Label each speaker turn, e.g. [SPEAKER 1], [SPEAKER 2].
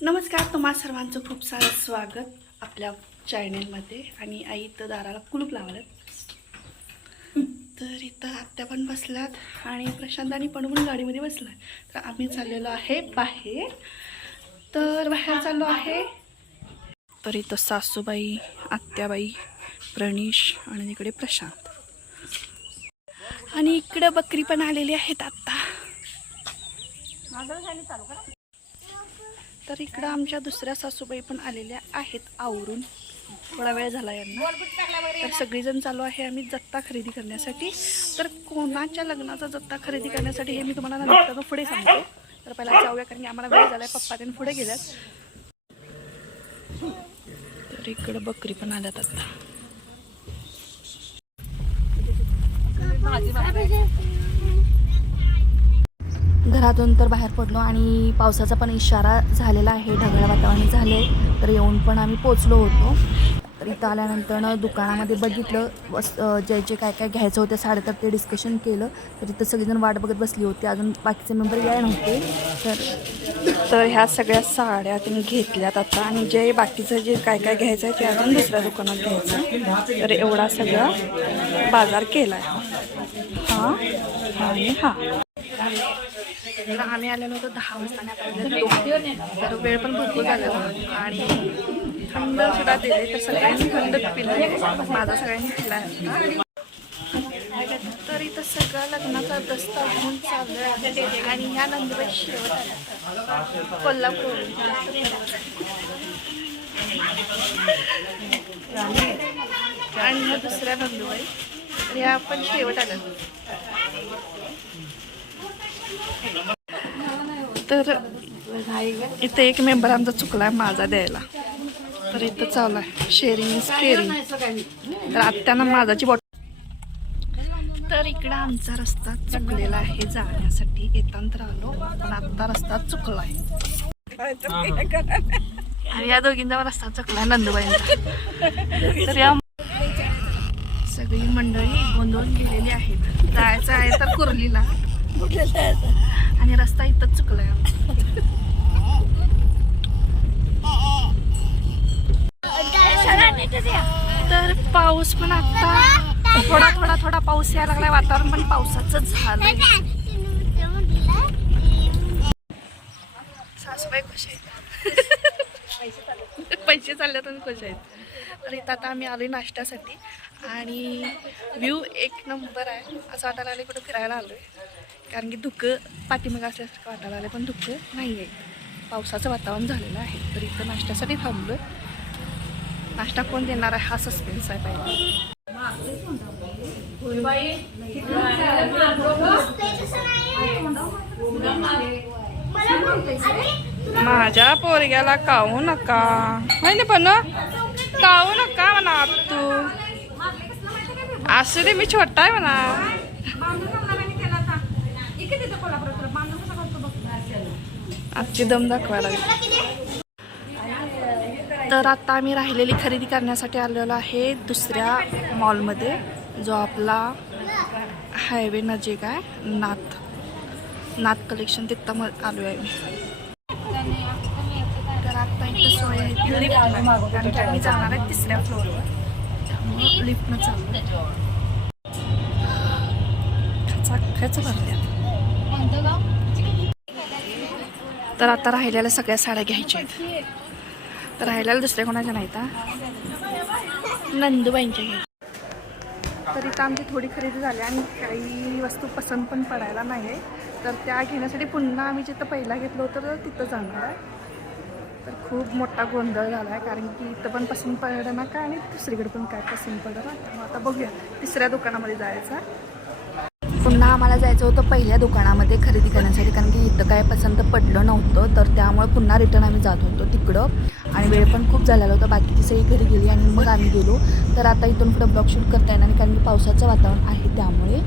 [SPEAKER 1] नमस्कार तुम्हा सर्वांचं खूप सारं स्वागत आपल्या चॅनेलमध्ये. आणि आई इथं दाराला कुलूप लावलं तर इथं आत्या पण बसल्यात आणि प्रशांत आणि पण पण गाडीमध्ये बसला तर आम्ही चाललेलो आहे बाहेर. तर बाहेर चाललो आहे. तर इथं सासूबाई आत्याबाई प्रणीश आणि इकडे प्रशांत. आणि इकडं बकरी पण आलेली आहेत आत्ता तर इकडं आमच्या दुसऱ्या सासूबाई पण आलेल्या आहेत आवरून. थोडा वेळ झाला यांना. तर सगळीजण चालू आहे आम्ही जत्ता खरेदी करण्यासाठी. तर कोणाच्या लग्नाचा जत्ता खरेदी करण्यासाठी हे मी तुम्हाला नंतर पुढे सांगतो. तर पहिला जाऊया कारण की आम्हाला वेळ झालाय. पप्पा त्यांनी पुढे गेल्यात. तर इकडं बकरी पण आल्यात आता. घरातून तर बाहेर पडलो आणि पावसाचा पण इशारा झालेला आहे ढगाळ वातावरण झाले तर येऊन पण आम्ही पोचलो होतो. तर इथं आल्यानंतर दुकानामध्ये बघितलं वस जे जे काय काय घ्यायचं होतं साड्या तर ते डिस्कशन केलं. तर इथं सगळेजण वाट बघत बसली होती अजून बाकीचे मेंबर याय नव्हते. तर तर ह्या सगळ्या साड्या त्यांनी घेतल्यात आता आणि जे बाकीचं जे काय काय घ्यायचं आहे ते अजून दुसऱ्या दुकानात घ्यायचं तर एवढा सगळा बाजार केला आहे हां? आणि हां. तर आम्ही आलेलो होतो दहा वाजता आणि तर वेळ पण भरपूर झालेला आणि थंड सुद्धा दिले तर सगळ्यांनी थंड पिलं. माझा सगळ्यांनी पिला. तर इथं सगळं लग्नाचा दस्ता घेऊन चालू आहे. आणि ह्या नंदुबाई शेवट आल्या कोल्हापूर. आणि ह्या दुसऱ्या नंदुबाई. ह्या पण शेवट आल्या. तर इथे एक मेंबर आमचा चुकलाय माझा द्यायला. तर इथं चालू आहे. शेअरिंग इज केअरिंग तर आत्यानं माझाची बॉट तर इकडं आमचा रस्ता चुकलेला आहे. जाण्यासाठी येतांतर आलो पण आत्ता रस्ता चुकलाय. आणि या दोघींचा रस्ता चुकलाय नंदुबाईंचा. तर या सगळी मंडळी गोंधळून गेलेली आहेत. जायचं आहे तर कुर्लीला. आणि रस्ता इथंच चुकलाय. तर पाऊस पण आता थोडा थोडा थोडा पाऊस यायला लागलाय वातावरण पण पावसाचं झालंय. सासूबाई खुश आहेत. पैसे चालले. तुम्ही खुश आहेत. तर इथं आता आम्ही आलो नाश्त्यासाठी. आणि व्ह्यू एक नंबर आहे. असं वाटायला आलं कुठं फिरायला आलोय. कारण की धुकं पाठीमागं असल्यासारखं वाटायला आलं पण धुकं नाही आहे पावसाचं वातावरण झालेलं आहे. तर इथं नाश्त्यासाठी थांबलो नाश्ता कोण देणार आहे हा सस्पेन्स आहे पाहिजे माझ्या पोरग्याला काऊ नका. माहिती पण कावू नका म्हणा तू? असू दे मी छोटा आहे म्हणा. आजची दम दाखवायला तर आता आम्ही राहिलेली खरेदी करण्यासाठी आलेलो आहे दुसऱ्या मॉलमध्ये जो आपला हायवे नजीक आहे नाथ. नाथ कलेक्शन तिथं मग आलो आहे मी तर आता इथं सोय आहे ती लिफ्ट कारण की आम्ही जाणार. आहे तिसऱ्या फ्लोअरवर त्यामुळं लिफ्टनं चालू. खच भरल्या. तर आता राहिलेल्या सगळ्या साड्या घ्यायच्या आहेत. तर राहिलेल्या दुसऱ्या कोणाच्या नाहीत नंदूबाईंच्या घ्यायच्या. तर इथं आमची थोडी खरेदी झाली आणि काही वस्तू पसंत पण पडायला नाही आहे तर त्या घेण्यासाठी पुन्हा आम्ही जिथं पहिला घेतलं होतं तर तिथं जाणार आहे. तर खूप मोठा गोंधळ झाला आहे कारण की इथं पण पसंत पडलं ना काय आणि दुसरीकडे पण काय पसंत पडलं ना? आता बघूया तिसऱ्या दुकानामध्ये जायचं. पुन्हा आम्हाला जायचं होतं पहिल्या दुकानामध्ये खरेदी करण्यासाठी कारण की इथं काय पसंत पडलं नव्हतं तर त्यामुळे पुन्हा रिटर्न आम्ही जात होतो तिकडं. आणि वेळ पण खूप झालेला होता बाकीची सगळी घरी गेली आणि मग आम्ही गेलो. तर आता इथून पुढं ब्लॉग शूट करता येणार नाही कारण की पावसाचं वातावरण आहे त्यामुळे.